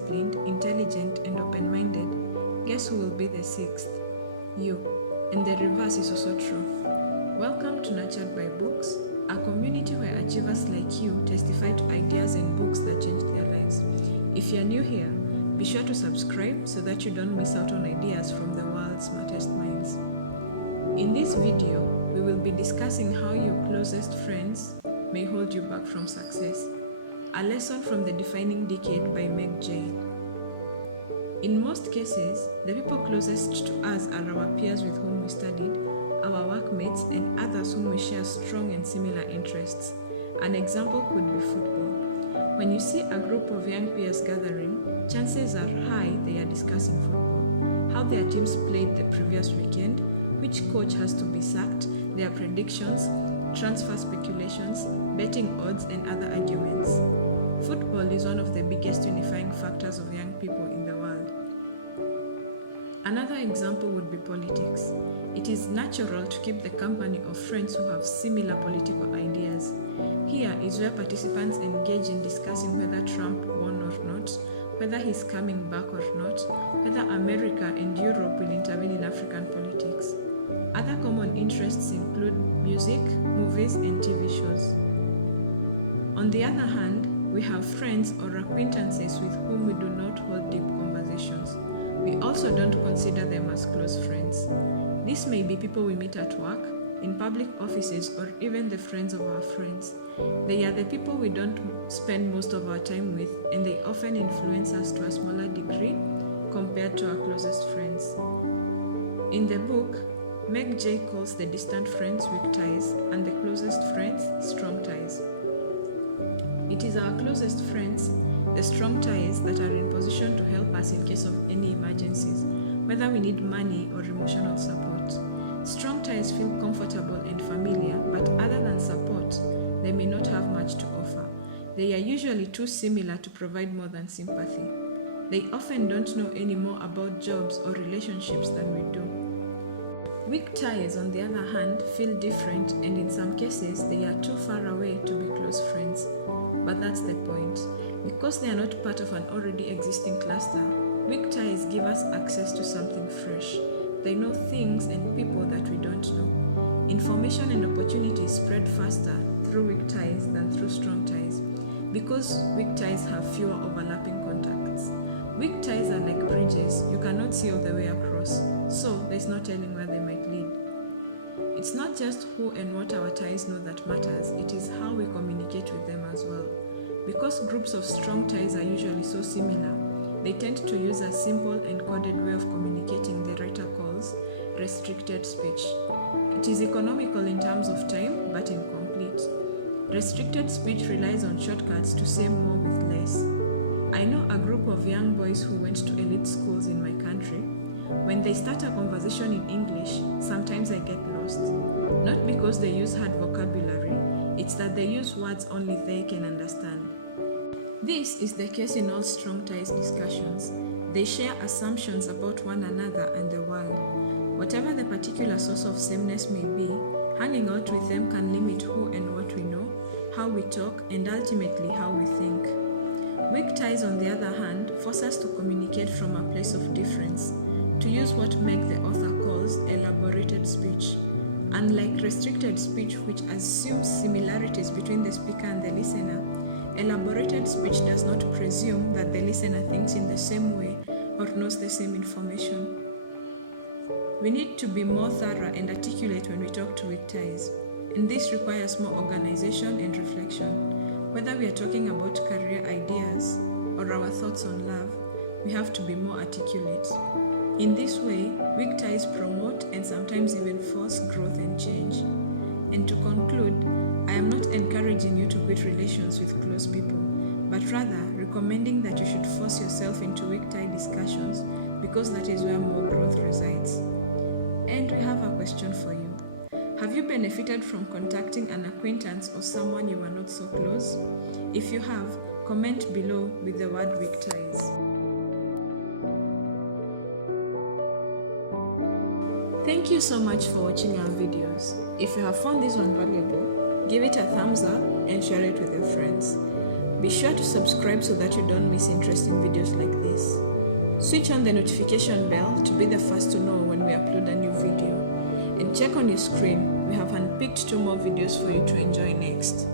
disciplined, intelligent, and open-minded, guess who will be the sixth? You. And the reverse is also true. Welcome to Nurtured by Books, a community where achievers like you testify to ideas and books that changed their lives. If you're new here, be sure to subscribe so that you don't miss out on ideas from the world's smartest minds. In this video, we will be discussing how your closest friends may hold you back from success. A lesson from The Defining Decade by Meg J. In most cases, the people closest to us are our peers with whom we studied, our workmates, and others whom we share strong and similar interests. An example could be football. When you see a group of young peers gathering, chances are high they are discussing football, how their teams played the previous weekend, which coach has to be sacked, their predictions, transfer speculations, betting odds, and other arguments. Football is one of the biggest unifying factors of young people in the world. Another example would be politics. It is natural to keep the company of friends who have similar political ideas. Here is where participants engage in discussing whether Trump won or not, whether he's coming back or not, whether America and Europe will intervene in African politics. Other common interests include music, movies, and TV shows. On the other hand, we have friends or acquaintances with whom we do not hold deep conversations. We also don't consider them as close friends. This may be people we meet at work, in public offices, or even the friends of our friends. They are the people we don't spend most of our time with, and they often influence us to a smaller degree compared to our closest friends. In the book, Meg J calls the distant friends weak ties and the closest friends strong ties. It is our closest friends, the strong ties, that are in position to help us in case of any emergencies, whether we need money or emotional support. Strong ties feel comfortable and familiar, but other than support, they may not have much to offer. They are usually too similar to provide more than sympathy. They often don't know any more about jobs or relationships than we do. Weak ties, on the other hand, feel different, and in some cases, they are too far away to be close friends. But that's the point. Because they are not part of an already existing cluster, weak ties give us access to something fresh. They know things and people that we don't know. Information and opportunities spread faster through weak ties than through strong ties, because weak ties have fewer overlapping contacts. Weak ties are like bridges you cannot see all the way across, so there's no telling where they might lead. It's not just who and what our ties know that matters, it is how we communicate with them as well. Because groups of strong ties are usually so similar, they tend to use a simple and coded way of communicating the writer calls restricted speech. It is economical in terms of time, but incomplete. Restricted speech relies on shortcuts to say more with less. I know a group of young boys who went to elite schools in my country. When they start a conversation in English, sometimes I get lost. Not because they use hard vocabulary, it's that they use words only they can understand. This is the case in all strong ties discussions. They share assumptions about one another and the world. Whatever the particular source of sameness may be, hanging out with them can limit who and what we know, how we talk, and ultimately how we think. Weak ties, on the other hand, force us to communicate from a place of difference, to use what Meg the author calls elaborated speech. Unlike restricted speech, which assumes similarities between the speaker and the listener, elaborated speech does not presume that the listener thinks in the same way or knows the same information. We need to be more thorough and articulate when we talk to weak ties, and this requires more organization and reflection. Whether we are talking about career ideas or our thoughts on love, we have to be more articulate. In this way, weak ties promote and sometimes even force growth and change. And to conclude, I am not encouraging you to quit relations with close people, but rather recommending that you should force yourself into weak tie discussions, because that is where more growth resides. And we have a question for you. Have you benefited from contacting an acquaintance or someone you were not so close? If you have, comment below with the word weak ties. Thank you so much for watching our videos. If you have found this one valuable, give it a thumbs up and share it with your friends. Be sure to subscribe so that you don't miss interesting videos like this. Switch on the notification bell to be the first to know when we upload a new video. And check on your screen, we have handpicked 2 more videos for you to enjoy next.